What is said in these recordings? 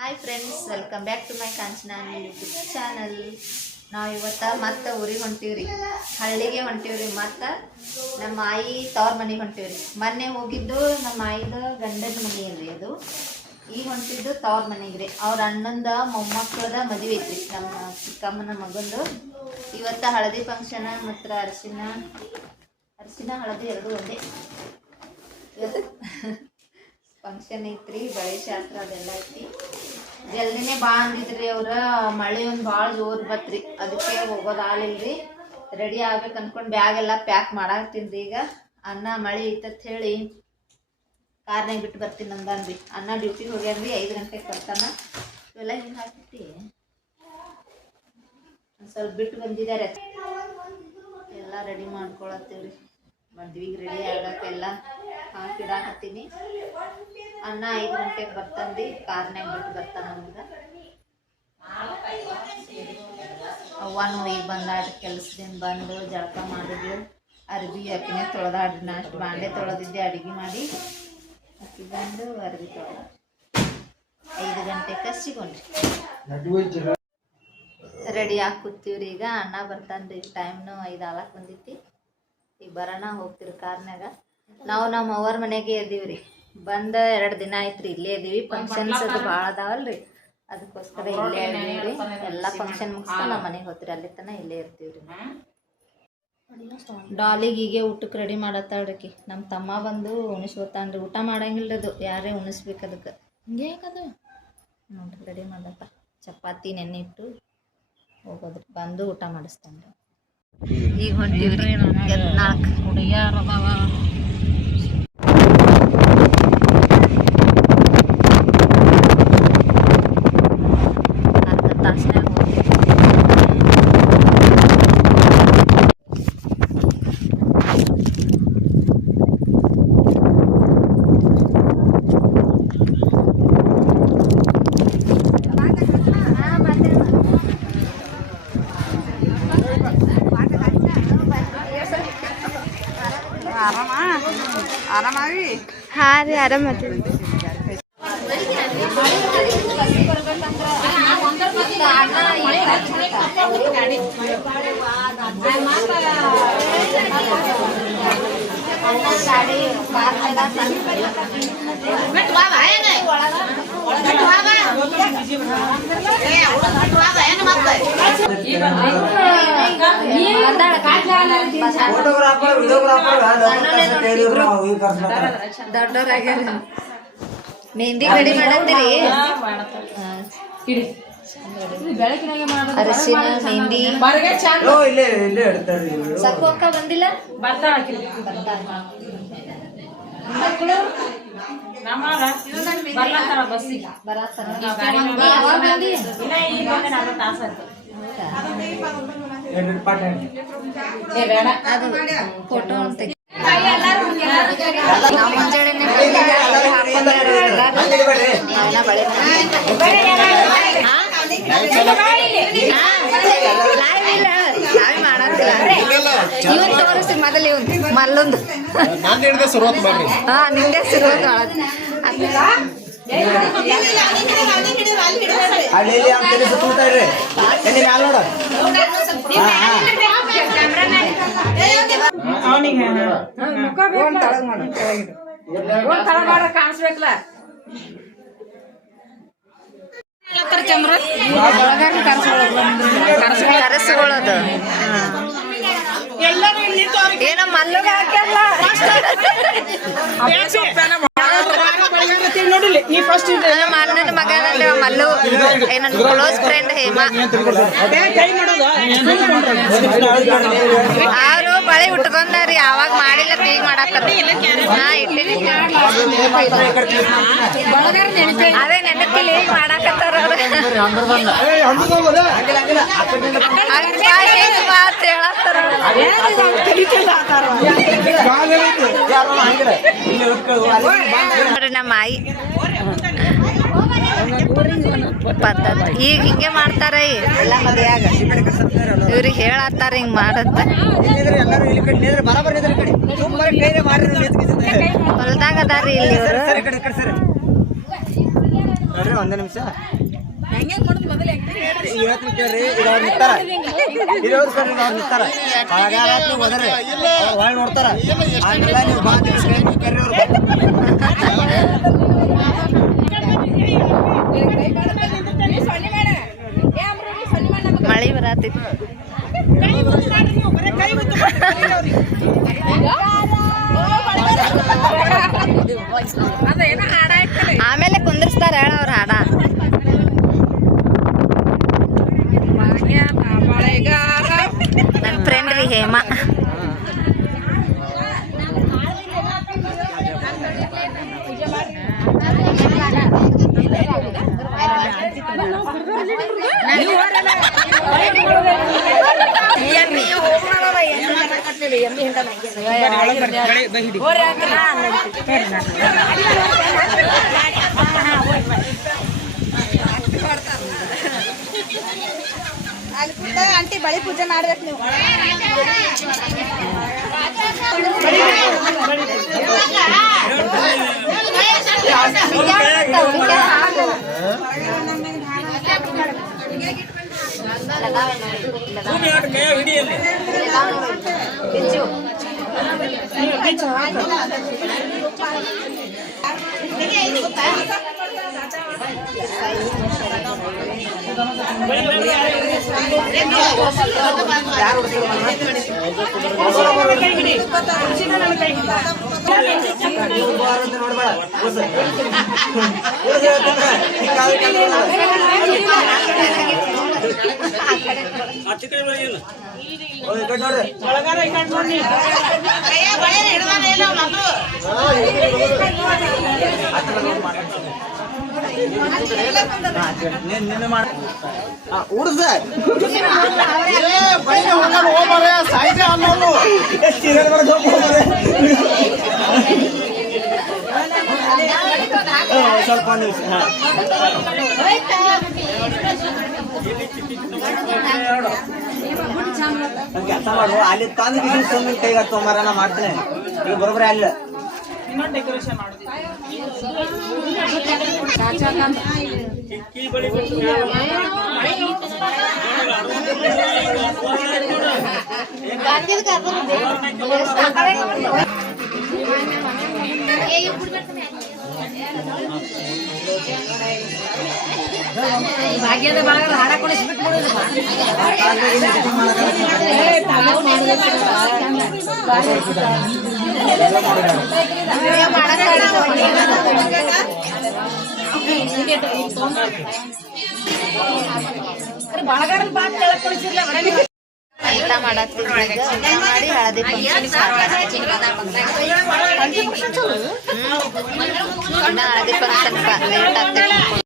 Hi friends, welcome back to my Kanchana YouTube channel. ನಾವು ಇವತ್ತು ಮತ್ತೆ ಊರಿಗೆ ಹೊಂಟೀವ್ರಿ, ಹಳ್ಳಿಗೆ ಹೊಂಟೀವ್ರಿ. ಮತ್ತು ನಮ್ಮ ಆಯಿ ತವ್ರ ಮನೆಗೆ ಹೊಂಟೀವ್ರಿ. ಮೊನ್ನೆ ಹೋಗಿದ್ದು ನಮ್ಮ ಆಯಿದ ಗಂಡನ ಮನೆ ಅಲ್ರಿ, ಅದು ಈಗ ಹೊಂಟಿದ್ದು ತವ್ರ ಮನೆಗೆ ರೀ. ಅವ್ರ ಅಣ್ಣಂದ ಮೊಮ್ಮಕ್ಕಳದ ಮದುವೆ ಐತ್ರಿ, ನಮ್ಮ ಚಿಕ್ಕಮ್ಮನ ಮಗಂದು. ಇವತ್ತು ಹಳದಿ ಫಂಕ್ಷನ್ ಮತ್ತು ಅರಿಶಿನ ಹಳದಿ ಎರಡೂ ಒಂದೇ. ಇವತ್ತು ಫಂಕ್ಷನ್ ಐತ್ರಿ, ಬಳೆ ಶಾಸ್ತ್ರ ಅದೆಲ್ಲ ಐತಿ. ಜಲ್ದಿನೇ ಬಾ ಅಂದಿದ್ರಿ ಅವ್ರ. ಮಳೆ ಒಂದು ಭಾಳ ಜೋರು ಬತ್ರಿ, ಅದಕ್ಕೆ ಹೋಗೋದು ಆಲಿಲ್ರಿ. ರೆಡಿ ಆಗ್ಬೇಕು ಅನ್ಕೊಂಡು ಬ್ಯಾಗ್ ಎಲ್ಲ ಪ್ಯಾಕ್ ಮಾಡಾಕ್ತೀನಿ ರೀ. ಈಗ ಅಣ್ಣ ಮಳೆ ಐತತ್ ಹೇಳಿ ಕಾರ್ನಾಗ ಬಿಟ್ಟು ಬರ್ತೀನಿ ಅಂದನ್ರಿ. ಅಣ್ಣ ಡ್ಯೂಟಿಗೆ ಹೋಗ್ಯಾನ್ರಿ, 5 ಗಂಟೆಗೆ ಬರ್ತಾನ. ಇವೆಲ್ಲ ಹಿಂಗೆ ಹಾಕಿತಿ ಸ್ವಲ್ಪ ಬಿಟ್ಟು ಬಂದಿದ್ದಾರೆ. ಎಲ್ಲ ರೆಡಿ ಮಾಡ್ಕೊಳತ್ತೀವ್ರಿ, ಮದ್ವಿಗೆ ರೆಡಿ ಆಗಕ್ಕೆಲ್ಲ ಹಾಕಿಡಾಕತ್ತೀನಿ. ಅಣ್ಣ 5 ಗಂಟೆಗೆ ಬರ್ತಾನ್ರಿ, ಕಾರ್ನಾಗ ಬಿಟ್ಟು ಬರ್ತಾನ. ನಮ್ಗೆ ಅವ್ವನು ಈಗ ಬಂದಾಡ್ರಿ, ಕೆಲ್ಸದಿಂದ ಬಂದು ಜಳಕ ಮಾಡಿದ್ಲು, ಅರ್ಬಿ ಅಕ್ಕಿನೇ ತೊಳೆದಾಡ್ರಿ. ನಾ ಅಷ್ಟು ಬಾಂಡೆ ತೊಳೆದಿದ್ದೆ, ಅಡುಗೆ ಮಾಡಿ ಅಕ್ಕಿ ಬಂದು ಅರ್ಬಿ ತೊಳೆದ 5 ಗಂಟೆಗೆ ಸಿಗೋಣ್ರಿ. ರೆಡಿ ಆಗಿ ಕೂತೀವ್ರಿ. ಈಗ ಅಣ್ಣ ಬರ್ತಾನ್ರಿ, ಟೈಮ್ನು 5 ಆಗಕ್ಕೆ ಬಂದಿತ್ತು. ಈಗ ಬರೋಣ ಹೋಗ್ತೀರಿ ಕಾರ್ನಾಗ. ನಾವು ನಮ್ಮ ಅವ್ರ ಮನೆಗೆ ಇದೀವ್ರಿ, ಬಂದ 2 ದಿನ ಆಯ್ತ್ರಿ. ಇಲ್ಲೇ ಇದೀವಿ. ಫಂಕ್ಷನ್ಸ್ ಅದು ಭಾಳ ಅದಾವಲ್ರಿ, ಅದಕ್ಕೋಸ್ಕರ ಇಲ್ಲೇ ಇದೀವ್ರಿ. ಎಲ್ಲ ಫಂಕ್ಷನ್ ಮುಗಿಸ್ಕೊಂಡು ನಮ್ಮ ಮನೆಗೆ ಹೋಗ್ತೀರಿ, ಅಲ್ಲಿ ತನಕ ಇಲ್ಲೇ ಇರ್ತೀವ್ರಿ. ಡಾಲಿಗೆ ಹೀಗೆ ಊಟಕ್ಕೆ ರೆಡಿ ಮಾಡತ್ತಾಳ್ರಿ. ನಮ್ಮ ತಮ್ಮ ಬಂದು ಉಣಿಸ್ಕೊತಾನ್ರಿ. ಊಟ ಮಾಡಂಗಿಲ್ಲ ಅದು, ಯಾರೇ ಉಣಿಸ್ಬೇಕು ಅದಕ್ಕೆ. ಹಿಂಗೆ ಯಾಕದು ನೋಡ್ರಿ, ರೆಡಿ ಮಾಡತ್ತ. ಚಪಾತಿ ನೆನೆ ಇಟ್ಟು ಹೋಗೋದ್ರಿ, ಬಂದು ಊಟ ಮಾಡಿಸ್ತಾನ್ರಿ. ಈಗ ಹೊಂಟಿವ್ರಿ ಹುಡುಗಿಯಾರದಾವ. ಆರಾಮಾಗಿ ಹಾಂ ರೀ, ಆರಾಮತ್ತೀವಿ. ದೊಡ್ಡವ್ರಾಗ್ಯಾರ. ಮೆಹಂದಿ ರೆಡಿ ಮಾಡತ್ತೀರಿ? ಅರಿಶಿನ ಮೆಹಂದಿ ಸಕ್ಕು ಅಕ್ಕ ಬಂದಿಲ್ಲ, ಫೋಟೋ ಅಂತ ಮುಂಜಾನೆ ಇವನ್ ತೋರಿಸಿ ಮೊದಲು ಇವನ್ ಮಲ್ಲೊಂದು. ಹಾ, ನಿಂದೆ ಶುರುವಾತ್ ಮಾಡೋದು. ಕಾಣಿಸ್ಬೇಕಲ್ಲ ಕರೆಸ್ಕೊಳ್ಳೋದು. ಏನೋ ಮಲ್ಲುಗ ಹಾಕ್ಯಲ್ಲ ಅಣ್ಣನ ಮಗನಲ್ಲಿ ಮಲ್ಲು, ಏನಂತ ಕ್ಲೋಸ್ ಫ್ರೆಂಡ್ ಹೇಮಾ. ಅವರು ಬಳೆ ಉಟ್ಕೊಂಡಾರಿ, ಅವಾಗ ಮಾಡಿಲ್ಲ, ಈಗ ಮಾಡಾಕತ್ತ. ಹಾ, ಇಟ್ಟಿನಿ. ಅದೇ ನೆನಪಿಲ್ಲ, ಈಗ ಮಾಡಾಕತ್ತಾರ ಅವ್ರು. ಮಾತು ಹೇಳತ್ತಾರ ನೋಡ್ರಿ ನಮ್ಮ ಆಯಿ ಪದ್ಧತಿ. ಈಗ ಹಿಂಗೆ ಮಾಡ್ತಾರ ಎಲ್ಲ ಮದ್ಯಾಗ. ಇವ್ರಿಗೆ ಹೇಳತ್ತಾರ ಹಿಂಗ್ ಮಾಡತ್ತ. ಹೊಲ್ದಾಗ ಅದಾರಿ ಇಲ್ಲಿ ಇವರು. ಬರ್ರಿ ಒಂದೇ ನಿಮಿಷ ಹೆಂಗೆ ಮಾಡೋದು ಮೊದಲು ಇವತ್ತು ಕೇಳ್ರಿ ಈಗ ಅವ್ರು ನಿಂತಾರ ಇರೋರು ಕಡೆ ಅವ್ರು ನಿಂತಾರ ಹಾಗಾದ್ರೆ ಹೋದ್ರೆ ಹೊಳ್ ನೋಡ್ತಾರ ಆಮೇಲೆ ನೀವು ಬಾ ಕರ್ರಿ ಅವ್ರು ಮಳೆ ಬರತೈತಿ. ಆಮೇಲೆ ಕುಂದಿರ್ಸ್ತಾರ ಹೇಳ ಅವ್ರ ಹಾಡ. ನನ್ನ ಫ್ರೆಂಡ್ ರೀ ಹೇಮಾ. ಆಂಟಿ ಬಳಿ ಪೂಜೆ ಮಾಡ್ಬೇಕು ನೀವು. ಉಡ್ಸ ಸ್ವಲ್ಪ ನಿಮಿಷ ಕೆಲಸ ಮಾಡು ಅಲ್ಲಿ ತಂದು ಸುಮ್ಮನೆ ಕೈಗೆ ತೊಂಬಾರ ನಾ ಮಾಡ್ತೇನೆ ಈಗ ಬರೋಬ್ಬರಿ ಅಲ್ಲ ಭಾಗ್ಯದ ಬಾಳಗ ಹಾಡ ಕೊಡಿಸ್ಬಿಟ್ಟು ಬಾಳಗಾರ ಬಾತ್ ಕೆಳಕ್ ಕೊಡಿಸಿರ್ಲ ಊಟ ಮಾಡತ್ತೀವಿ. ಊಟ ಮಾಡಿ ಹಳದಿ ಹಳದಿ ಫಂಕ್ಷನ್ ಲೇಟ್ ಆಗ್ತೈತಿ.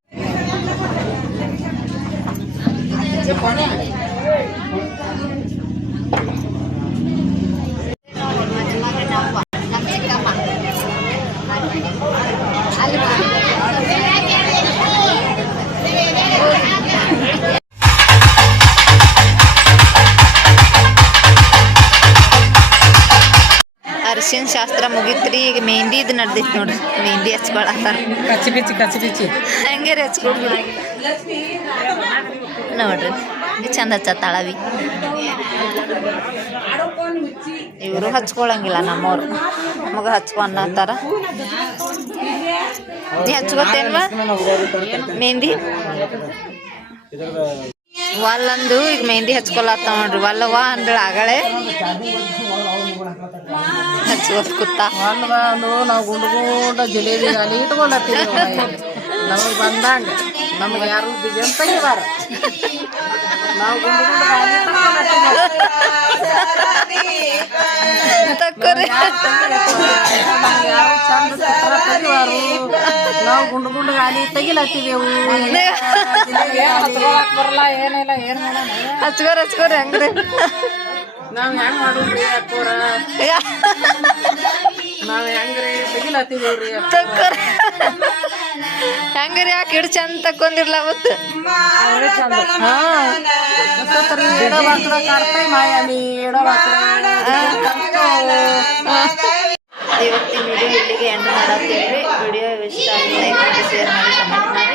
ಅರಿಶಿನ ಶಾಸ್ತ್ರ ಮುಗಿತ್ರಿ. ಈಗ ಮೆಹಂದಿದು ನಡ್ದೈತಿ ನೋಡ್ರಿ. ಮೆಹಂದಿ ಹಚ್ಕೊಳತ್ತಾರ. ಕಚ್ಚಿ ಬಿಚ್ಚಿ ಹಂಗೆ ಹಚ್ಕೊಡ್ರಿ ನೋಡ್ರಿ ಚಂದ ಹಚ್ಚತ್ತಾಳವಿ. ಇವರು ಹಚ್ಕೊಳಂಗಿಲ್ಲ ನಮ್ಮವ್ರು. ಮಗ ಹಚ್ಕೊಂಡಂತಾರ. ನೀ ಹಚ್ಕೊತೇನ್ವಾ ಮೆಹಂದಿ? ವಲ್ಲಂದು ಈಗ ಮೆಹಂದಿ ಹಚ್ಕೊಳತ್ತ ನೋಡ್ರಿ. ವಲ್ಲವ ಅಂದಳ ಆಗಳೇ ಹಚ್ಕೋತ್ ಕೂತ. ನಾವು ಗುಂಡ್ಗುಂಡ ಜಿಲೇಬಿ ಅಲ್ಲಿ ಇಟ್ಕೊಂಡತ್ತೀವಿ. ನಮಗೆ ಬಂದಂಗ ನಮ್ಗೆ ಯಾರು ಬಿಜನ್ ತೆಗಿಬಾರ. ನಾವು ನಾವು ಗುಂಡು ಗುಂಡು ಗಾಲಿ ತೆಗಿಲತ್ತಿದೆವು. ಬರಲ್ಲ ಏನಿಲ್ಲ ಏನ್ ಹಚ್ಕೋರಿ ಹಂಗ್ರಿ. ನಾವ್ ಹೆಂಗ್ ಮಾಡುದ್ರಿ ಅಕ್ಕೋರ? ನಾವ್ ಹೆಂಗ್ರಿ ತೆಗಿಲತ್ತಿದೇವ್ರಿ ಹೆಂಗ್ರಿ? ಯಾಕೆ ಇಡ್ ಚಂದ ತಕೊಂಡಿರ್ಲ ಅವತ್ತು? ಇವತ್ತಿನ ವಿಡಿಯೋ ಇಲ್ಲಿಗೆ ಎಂಡ್ ಮಾಡತ್ತೀವಿ. ವಿಡಿಯೋ ಇಷ್ಟ ಆಗಿದೆ ಶೇರ್ ಮಾಡಿ ಕಮೆಂಟ್ ಮಾಡಿ.